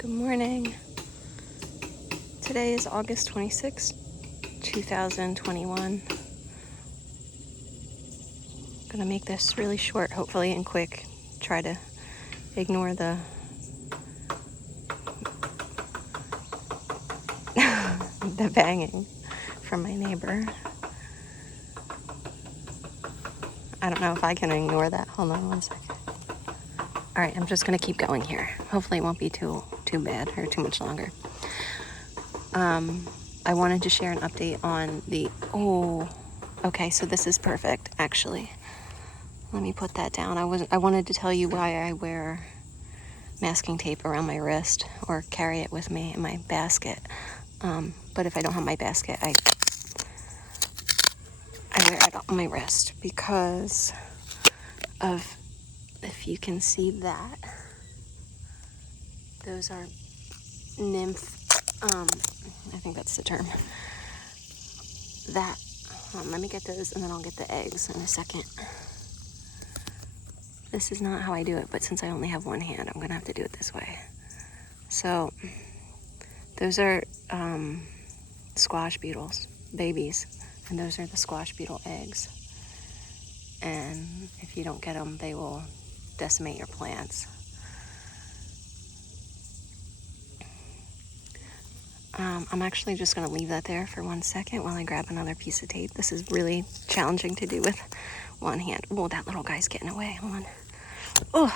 Good morning. Today is August 26th, 2021. I'm gonna make this really short, hopefully, and quick. Try to ignore the the banging from my neighbor. I don't know if I can ignore that. Hold on one second. All right, I'm just gonna keep going here. Hopefully it won't be too bad or too much longer. I wanted to share an update on okay, so this is perfect, actually. Let me put that down. I wanted to tell you why I wear masking tape around my wrist or carry it with me in my basket. But if I don't have my basket, I wear it on my wrist because of, if you can see that, those are nymph, I think that's the term. Let me get those and then I'll get the eggs in a second. This is not how I do it, but since I only have one hand, I'm gonna have to do it this way. So, those are squash beetles, babies, and those are the squash beetle eggs. And if you don't get them, they will decimate your plants. I'm actually just going to leave that there for 1 second while I grab another piece of tape. This is really challenging to do with one hand. Oh, that little guy's getting away. Hold on. Oh.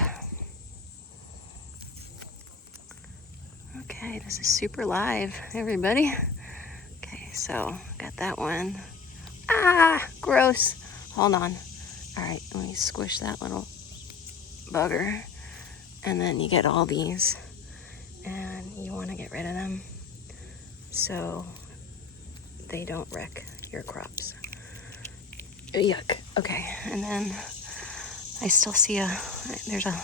Okay, this is super live, everybody. Okay, so got that one. Ah, gross. Hold on. All right, let me squish that little bugger. And then you get all these, and you want to get rid of them so they don't wreck your crops. Yuck. Okay, and then I still see there's a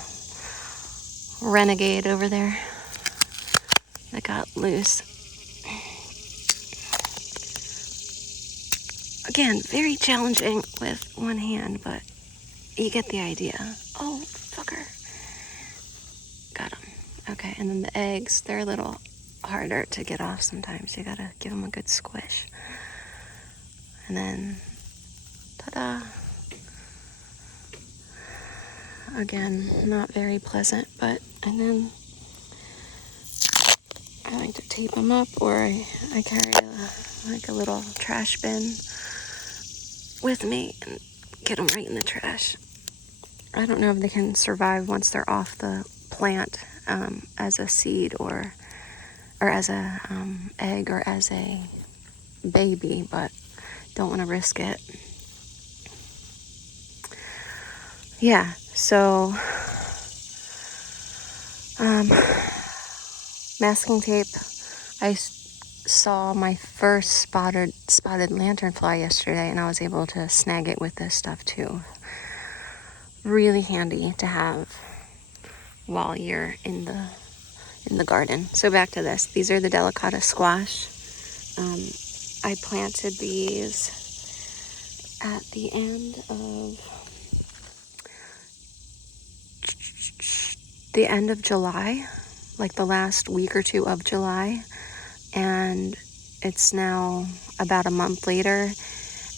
renegade over there that got loose. Again, very challenging with one hand, but you get the idea. Oh, fucker. Got him. Okay, and then the eggs, they're a little harder to get off sometimes. You gotta give them a good squish. And then, ta-da. Again, not very pleasant, and then I like to tape them up, or I carry a little trash bin with me and get them right in the trash. I don't know if they can survive once they're off the plant as a seed or as a egg or as a baby, but don't want to risk it. Yeah, so masking tape. I saw my first spotted lanternfly yesterday, and I was able to snag it with this stuff too. Really handy to have while you're in the garden. So back to this. These are the Delicata Squash. I planted these at the end of July, like the last week or two of July, and it's now about a month later,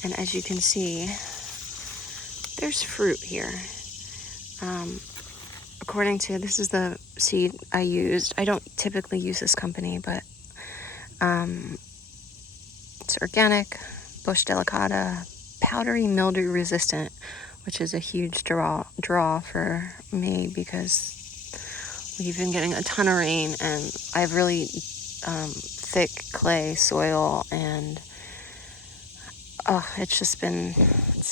and as you can see, there's fruit here. According to, this is the seed I used. I don't typically use this company, but it's organic, bush delicata, powdery mildew resistant, which is a huge draw for me because we've been getting a ton of rain, and I have really thick clay soil, and it's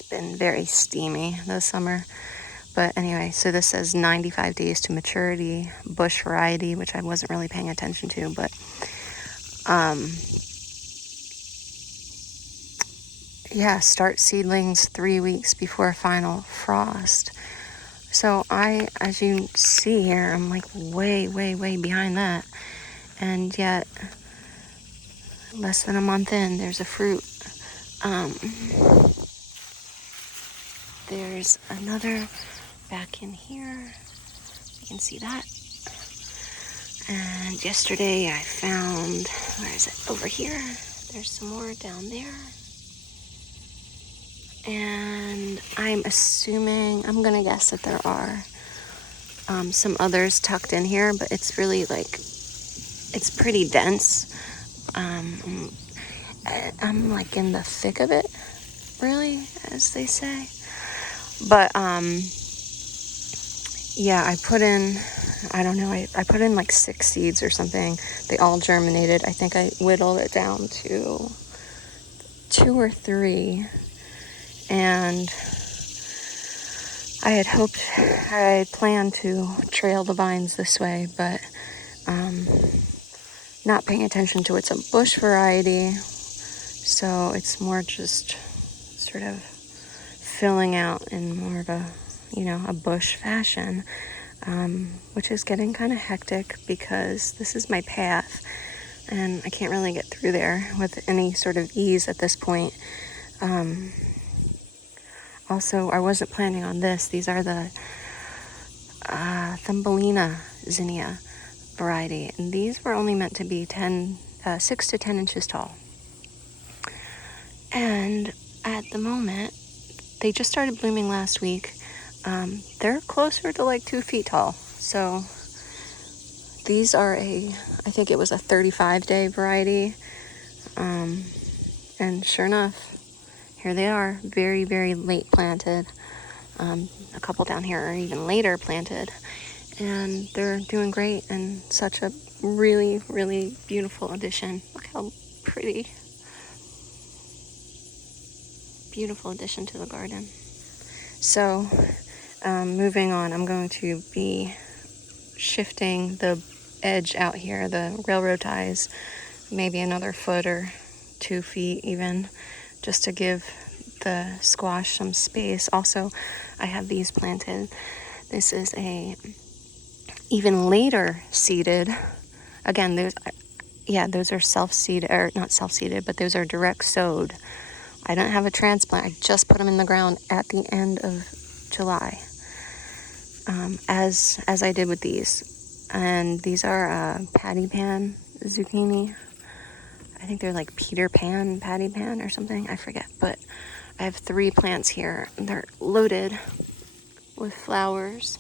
been very steamy this summer. But anyway, so this says 95 days to maturity, bush variety, which I wasn't really paying attention to, but start seedlings 3 weeks before final frost. So as you see here, I'm like way, way, way behind that. And yet, less than a month in, there's a fruit. There's another back in here. You can see that. And yesterday I found, where is it? Over here. There's some more down there. And I'm assuming, I'm gonna guess that there are some others tucked in here, but it's really like, it's pretty dense. I'm like in the thick of it, really, as they say. But yeah, I put in, I don't know, I put in like 6 seeds or something. They all germinated. I think I whittled it down to 2 or 3. And I had planned to trail the vines this way, but not paying attention to it's a bush variety, so it's more just sort of filling out in more of a, a bush fashion, which is getting kind of hectic because this is my path and I can't really get through there with any sort of ease at this point. Also, I wasn't planning on this. These are the Thumbelina zinnia variety, and these were only meant to be 6 to 10 inches tall. And at the moment, they just started blooming last week. They're closer to like 2 feet tall. So these are I think it was a 35-day variety. And sure enough, here they are, very, very late planted. A couple down here are even later planted. And they're doing great and such a really, really beautiful addition. Look how pretty. Beautiful addition to the garden. So, moving on, I'm going to be shifting the edge out here, the railroad ties, maybe another foot or 2 feet even, just to give the squash some space. Also, I have these planted. This is a even later seeded. Again, those are self-seeded, or not self-seeded, but those are direct sowed. I don't have a transplant. I just put them in the ground at the end of July, as I did with these. And these are patty pan zucchini. I think they're like Peter Pan, patty pan or something. I forget. But I have 3 plants here. They're loaded with flowers.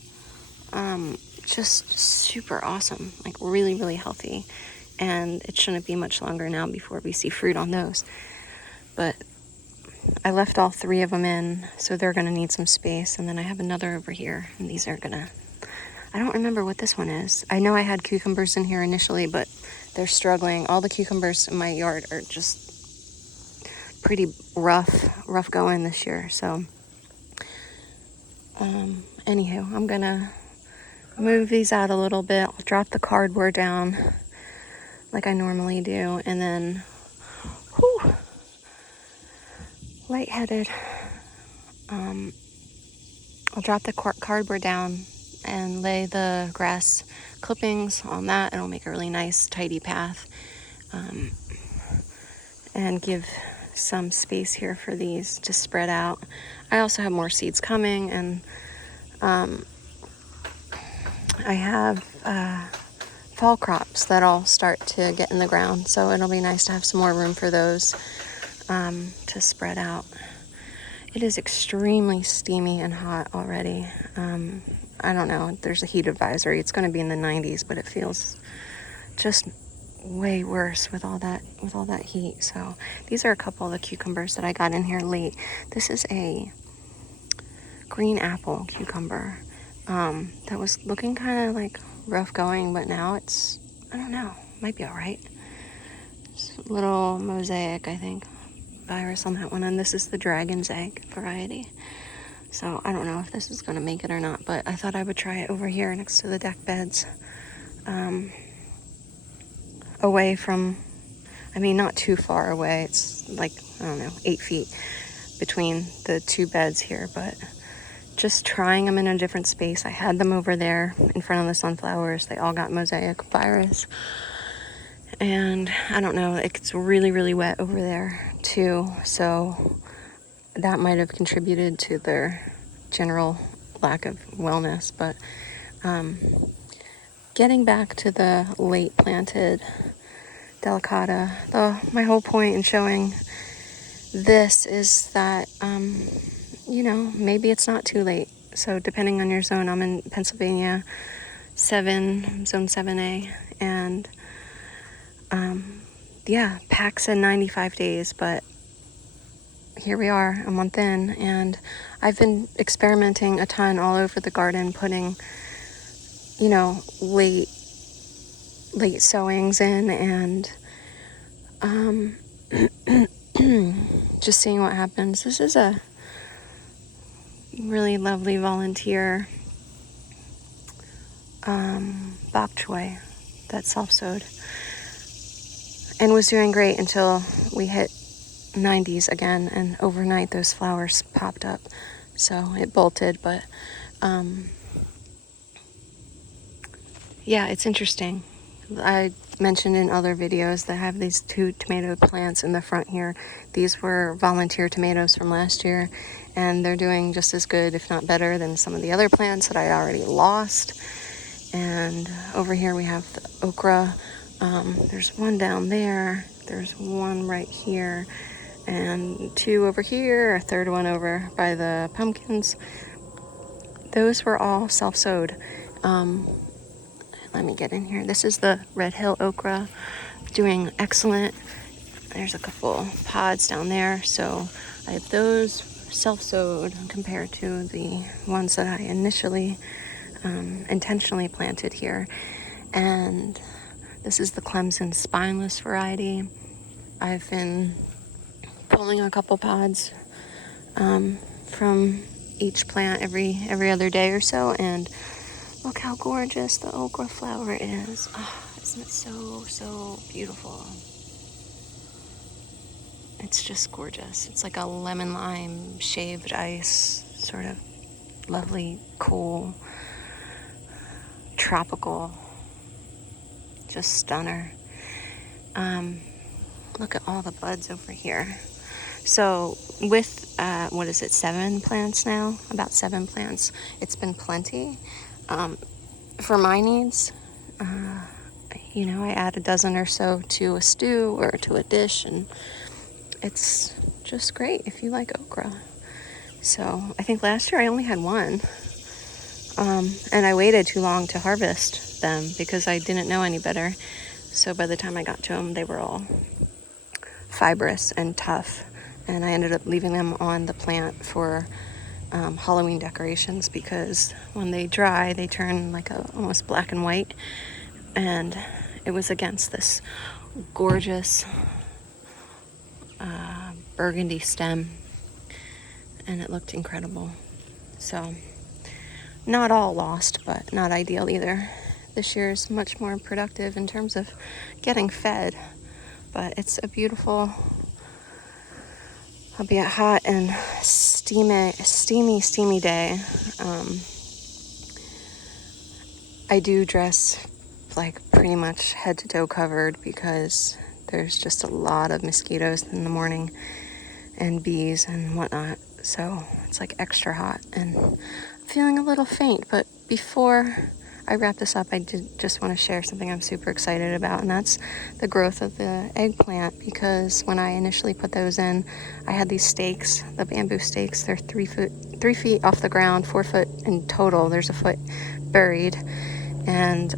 Just super awesome. Like really, really healthy. And it shouldn't be much longer now before we see fruit on those. But I left all 3 of them in, so they're going to need some space. And then I have another over here, and these are going to... I don't remember what this one is. I know I had cucumbers in here initially, but they're struggling. All the cucumbers in my yard are just pretty rough going this year. So, anywho, I'm going to move these out a little bit. I'll drop the cardboard down like I normally do, and then... whew, lightheaded. I'll drop the cardboard down and lay the grass clippings on that. It'll make a really nice, tidy path, and give some space here for these to spread out. I also have more seeds coming, and I have fall crops that I'll start to get in the ground, so it'll be nice to have some more room for those to spread out. It is extremely steamy and hot already. I don't know, there's a heat advisory. It's going to be in the 90s, but it feels just way worse with all that heat. So these are a couple of the cucumbers that I got in here late. This is a green apple cucumber that was looking kind of like rough going, but now it's, I don't know, might be all right. It's a little mosaic, I think, virus on that one, and this is the dragon's egg variety. So I don't know if this is going to make it or not, but I thought I would try it over here next to the deck beds, away from, not too far away. It's like, 8 feet between the 2 beds here, but just trying them in a different space. I had them over there in front of the sunflowers. They all got mosaic virus. And I don't know, it's really, really wet over there too. So that might have contributed to their general lack of wellness. But getting back to the late planted Delicata, though my whole point in showing this is that, you know, maybe it's not too late. So depending on your zone, I'm in Pennsylvania, zone 7A, and yeah, pack said 95 days, but here we are a month in, and I've been experimenting a ton all over the garden, putting, you know, late sowings in, and just seeing what happens. This is a really lovely volunteer bok choy that self-sowed and was doing great until we hit 90s again, and overnight those flowers popped up, so it bolted. But yeah, it's interesting. I mentioned in other videos that I have these 2 tomato plants in the front here. These were volunteer tomatoes from last year, and they're doing just as good, if not better, than some of the other plants that I already lost. And over here we have the okra. There's one down there, there's one right here, and 2 over here, a third one over by the pumpkins. Those were all self-sowed. Let me get in here. This is the Red Hill okra, doing excellent. There's a couple pods down there, so I have those self-sowed compared to the ones that I initially intentionally planted here. And this is the Clemson spineless variety. I've been pulling a couple pods from each plant every other day or so, and look how gorgeous the okra flower is. Oh, isn't it so beautiful? It's just gorgeous. It's like a lemon lime shaved ice, sort of lovely, cool, tropical, just stunner. Look at all the buds over here. So with, 7 plants now? About 7 plants. It's been plenty. For my needs, you know, I add a dozen or so to a stew or to a dish, and it's just great if you like okra. So I think last year I only had 1. And I waited too long to harvest them because I didn't know any better. So by the time I got to them, they were all fibrous and tough. And I ended up leaving them on the plant for Halloween decorations, because when they dry, they turn like almost black and white. And it was against this gorgeous burgundy stem, and it looked incredible. So not all lost, but not ideal either. This year is much more productive in terms of getting fed, but it's a beautiful, albeit hot and steamy day. I do dress like pretty much head to toe covered because there's just a lot of mosquitoes in the morning and bees and whatnot, so it's like extra hot, and I'm feeling a little faint. But before I wrap this up, I did just want to share something I'm super excited about, and that's the growth of the eggplant, because when I initially put those in, I had these stakes, the bamboo stakes. They're 3 feet off the ground, 4 foot in total. There's a foot buried, and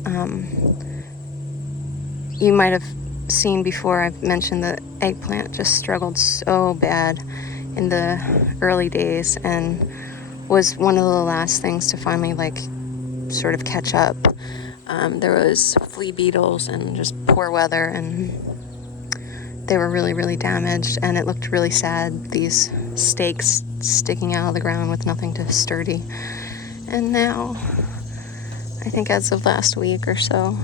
you might have seen before, I've mentioned the eggplant just struggled so bad in the early days, and was one of the last things to finally like sort of catch up. There was flea beetles and just poor weather, and they were really damaged, and it looked really sad, these stakes sticking out of the ground with nothing to sturdy. And now, I think as of last week or so,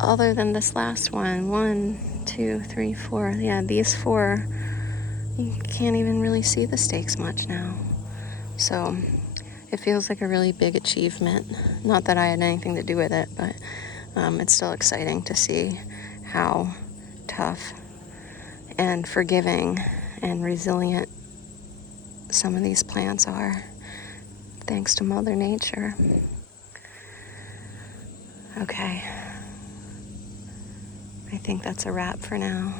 other than this last one, 1, 2, 3, 4, yeah, these 4, you can't even really see the stakes much now. So it feels like a really big achievement. Not that I had anything to do with it, but it's still exciting to see how tough and forgiving and resilient some of these plants are, thanks to Mother Nature. Okay. I think that's a wrap for now.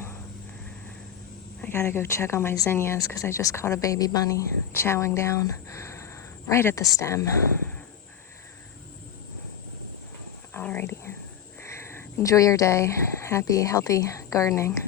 I gotta go check on my zinnias because I just caught a baby bunny chowing down right at the stem. Alrighty. Enjoy your day. Happy, healthy gardening.